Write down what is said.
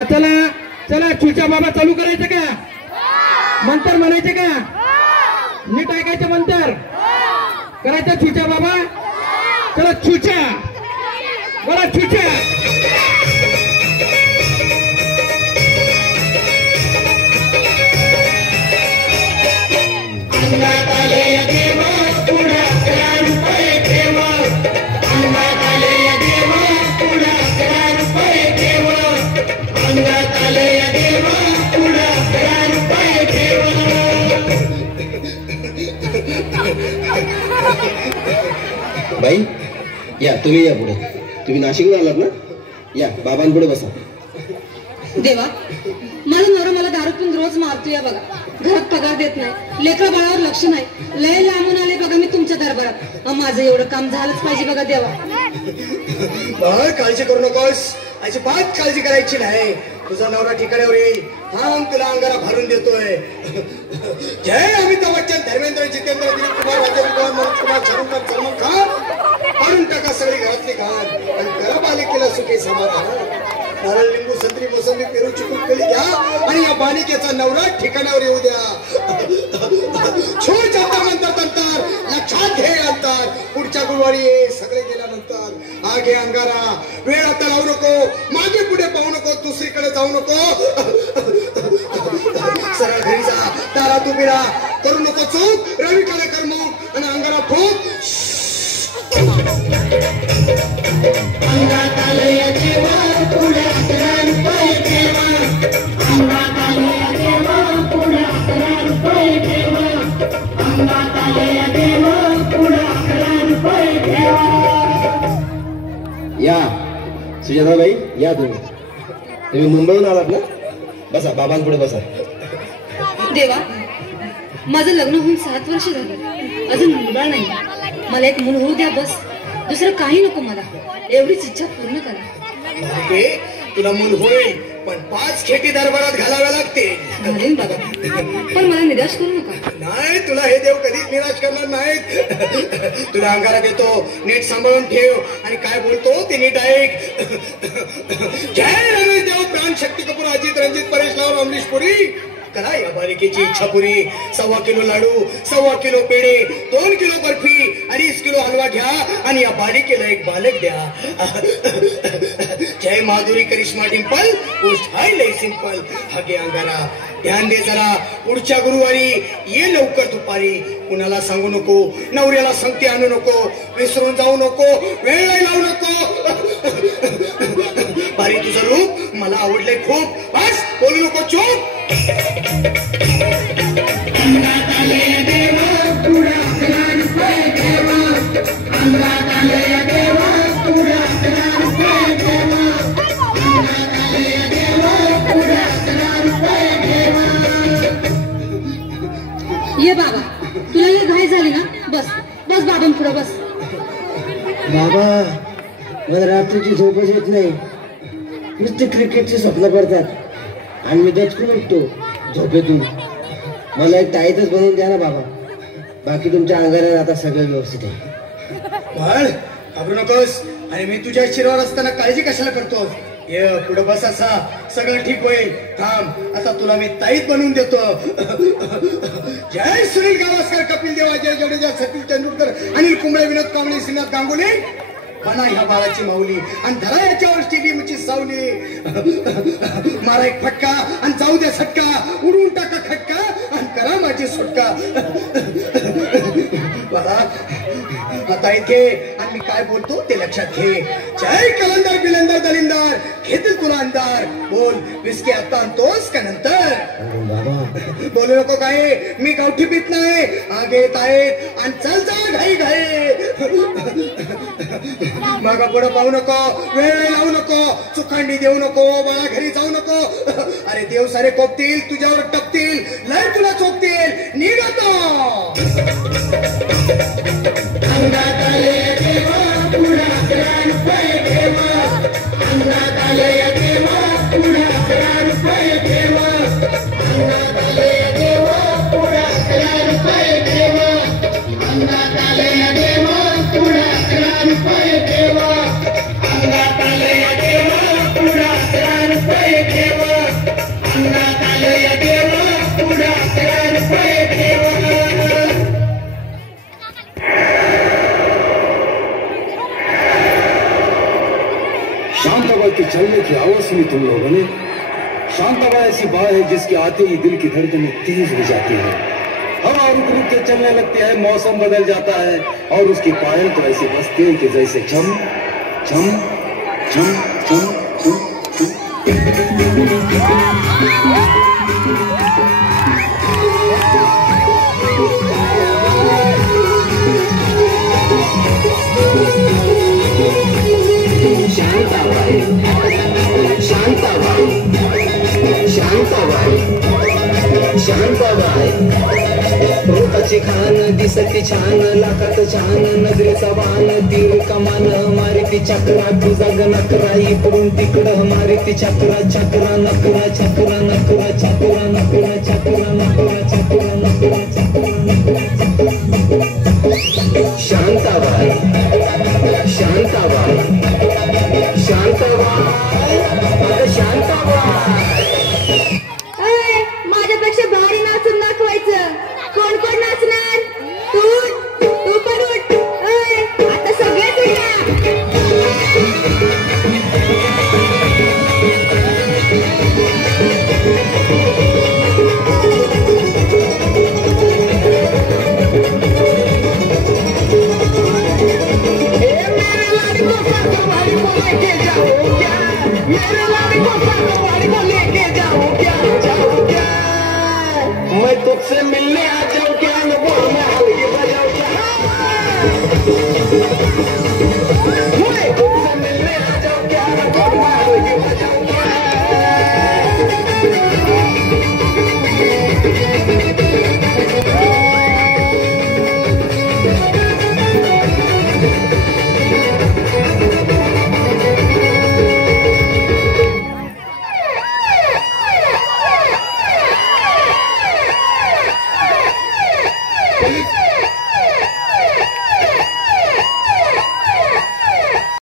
चला चला छुचा बाबा चालू करायचं का? मंत्र म्हणायचं का? नीट ऐकायचं मंत्र करायचं छुचा बाबा. चला छुचा बरं छुचा. बाई या तुम्ही या पुढे. तुम्ही नाशिकला आलात ना? या बाबांपुढे बसा. देवा माझा नवरा मला दारू पिऊन रोज मारतो. या बघा घरात पगार देत नाही, लेकरा बाळावर लक्ष नाही, लय लांबून आले बघा मी तुमच्या दरबारात. माझं एवढं काम झालंच पाहिजे बघा देवा. काळजी करू नकोस, अजिबात काळजी करायची नाही. तुझा नवरा ठिकाण्यावर येईल. थांब तुला अंगारा भरून देतोय. जय अमिताभ बच्चन, धर्मेंद्र, जितेंद्र, दिलीप कुमार, राजेंद्र कुमार, मनोज कुमार, शाहरुख खान, सलमान खान काढून टाका सगळी घरातली घाण आणि घरा बालिकेला सुखी समाधान. नारळ, लिंबू, संत्री, मोसंबी, पेरू, चिकू केली घ्या आणि या बालिकेचा नवरा ठिकाणावर येऊ द्या. छोट जाता नंतर लक्षात घे अंतर. पुढच्या गुरुवारी ये. सगळे गेल्यानंतर हा घे अंगारा. वेळ आता लावू नको, मागे पुढे पाहू नको, दुसरीकडे जाऊ नको. सरळ घरी जा, दारात उभी राहा, करू नको चूक. रवीकडे कर मग आणि अंगारा फूक. या सुजाताबाई या. तुम्ही मुंबईहून आलात ना? बसा बाबांपुढे बसा. देवा माझं लग्न होऊन 7 वर्ष झाली, अजून मुलगा नाही. मला एक मूल होऊ द्या बस. दुसरं काही नको मला. एवढीच इच्छा पूर्ण करा. तुला मूल होईल पण 5 खेटी दरबारात घालाव्या लागते. घालेन बाबा, पण मला निराश करू नका. नाही, तुला हे देव कधीच निराश करणार नाहीत. तुला अंगारा देतो, नीट सांभाळून ठेव आणि काय बोलतो ते नीट ऐक. जय रमेश देव, प्राण, शक्ती कपूर, अजित, रणजित, परेश राव, अमरीश पुरी. करा या बालिकेची इच्छा पुरी. 1.25 किलो लाडू, 1.25 किलो पेढे, 2 किलो बर्फी, 2.5 किलो हलवा घ्या आणि या बालिकेला एक बालक द्या. जय माधुरी करिश्मा डिंपल, पोस्ट हाय लय सिंपल. हा घे अंगारा. ध्यान दे जरा. पुढच्या गुरुवारी ये लवकर दुपारी. कुणाला सांगू नको, नवऱ्याला संगती आणू नको, विसरून जाऊ नको, वेळ नाही लावू नको. बारी तुझं रूप मला आवडलंय खूप. बस बोलू नको, चूप. ये बाबा, तुला ये घाई झाली ना? बस बस बाबांपुढे बस. बाबा मला रात्रीची झोपच येत नाही. नुसते क्रिकेटची स्वप्न पडतात आणि मी दचकून उठतो झोपेतून. मला एक ताईतच बनवून द्या ना बाबा. बाकी तुमच्या अंगारा आता सगळं व्यवस्थित आहे. बाळ घाबरू नकोस. आणि मी तुझ्या शिरावर असताना काळजी कशाला करतोस? ये पुढे बस. असा सगळं ठीक होईल. थांब, आता तुला मी ताईत बनवून देतो. जय सुनील गावस्कर, कपिल देव, अजय जडेजा, सचिन तेंडुलकर, अनिल कुंबळे, विनोद कांबळे, श्रीनाथ गांगुली. बना ह्या बाळाची माऊली आणि धरा याच्यावर स्टेडियमची सावली. मारा एक फटका आणि जाऊ द्या सटका. उडून टाका खटका आणि करा माझी सुटका. बाळा आता इथे आणि मी काय बोलतो ते लक्षात घे. जय कलंदर, बिलंदर, दलिंदर, घेतील तुला अंधार. बोल, विस्की आता आणतोस का नंतर? बोलू नको काय, मी गावठी पीत नाही. आगे येत आहेत आणि चल जा घाई घाई. मागा पुढे पाहू नको, वेळ लावू नको, चुकांडी देऊ नको, बाळा घरी जाऊ नको. अरे देव सारे कोपतील, तुझ्यावर टपतील, लय तुला चोपतील. निघतो अंगात आले देवा, पुढा 11 रुपये ठेवा. अंगात आले देवा, पुढा 11 रुपये ठेवा. अंगात आले देवा, पुढा 11 रुपये ठेवा. अंगात आले देवा, पुढा 11 रुपये ठेवा. अंगात आले देवा, पुढा 11 रुपये ठेवा. चुनी तुम लोगों ने। शांताबाई ऐसी बात है जिसके आते ही दिल की धड़कनें तेज हो जाती है, हवा रुक रुक के चलने लगती है, मौसम बदल जाता है और उसकी पायल तो ऐसी बजती है कि जैसे छम छम छम छम छम शांताबाई शांताबाई शांताबाई शांताबाई रूपाची खान दिसती छान, लाखात छान नजरेचा बाण, तीर कमान मारिती चक्रा, तुझा गणकरा इकडून तिकडं मारिती चक्रा, चक्रा नकरा चक्रा नकरा चक्रा नकरा चक्रा नकरा चक्रा नकरा चक्रा नकरा शांताबाई शांताबाई शांताबाई शांताबाई माझ्यापेक्षा भारी नाचून दाखवायचं. कोण कोण नाचणार? तू पण उठ. आता सगळेच उठा. मैं तुझसे मिलने आ जाऊं क्या, बोल मैं हल्की बजाऊं क्या, मैं तुझसे मिलने आ जाऊं क्या, बोल मैं हल्की बजाऊं क्या। पोलीस